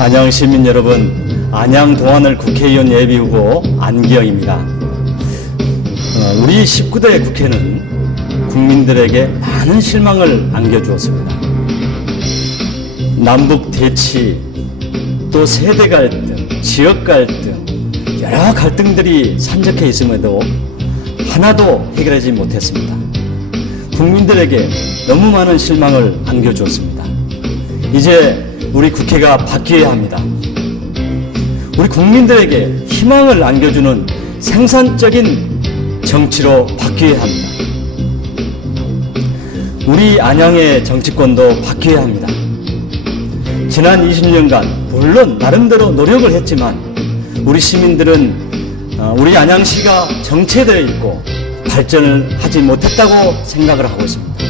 안양 시민 여러분, 안양 동안을 국회의원 예비 후보 안기영입니다. 어, 우리 19대 국회는 국민들에게 많은 실망을 안겨주었습니다. 남북 대치, 또 세대 갈등, 지역 갈등, 여러 갈등들이 산적해 있음에도 하나도 해결하지 못했습니다. 국민들에게 너무 많은 실망을 안겨주었습니다. 이제 우리 국회가 바뀌어야 합니다. 우리 국민들에게 희망을 안겨주는 생산적인 정치로 바뀌어야 합니다. 우리 안양의 정치권도 바뀌어야 합니다. 지난 20년간 물론 나름대로 노력을 했지만 우리 시민들은 어, 우리 안양시가 정체되어 있고 발전을 하지 못했다고 생각을 하고 있습니다.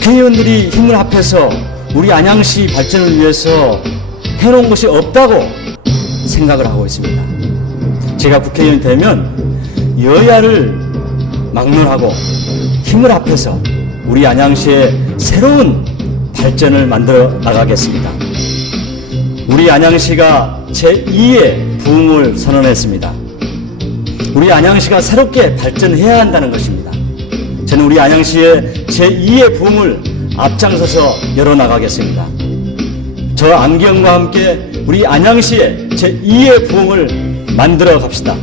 국회의원들이 힘을 합해서 우리 안양시 발전을 위해서 해놓은 것이 없다고 생각을 하고 있습니다. 제가 국회의원 되면 여야를 막론하고 힘을 합해서 우리 안양시의 새로운 발전을 만들어 나가겠습니다. 우리 안양시가 제2의 부흥을 선언했습니다. 우리 안양시가 새롭게 발전해야 한다는 것입니다. 저는 우리 안양시의 제2의 부흥을 앞장서서 열어나가겠습니다. 저 안경과 함께 우리 안양시의 제2의 부흥을 만들어 갑시다.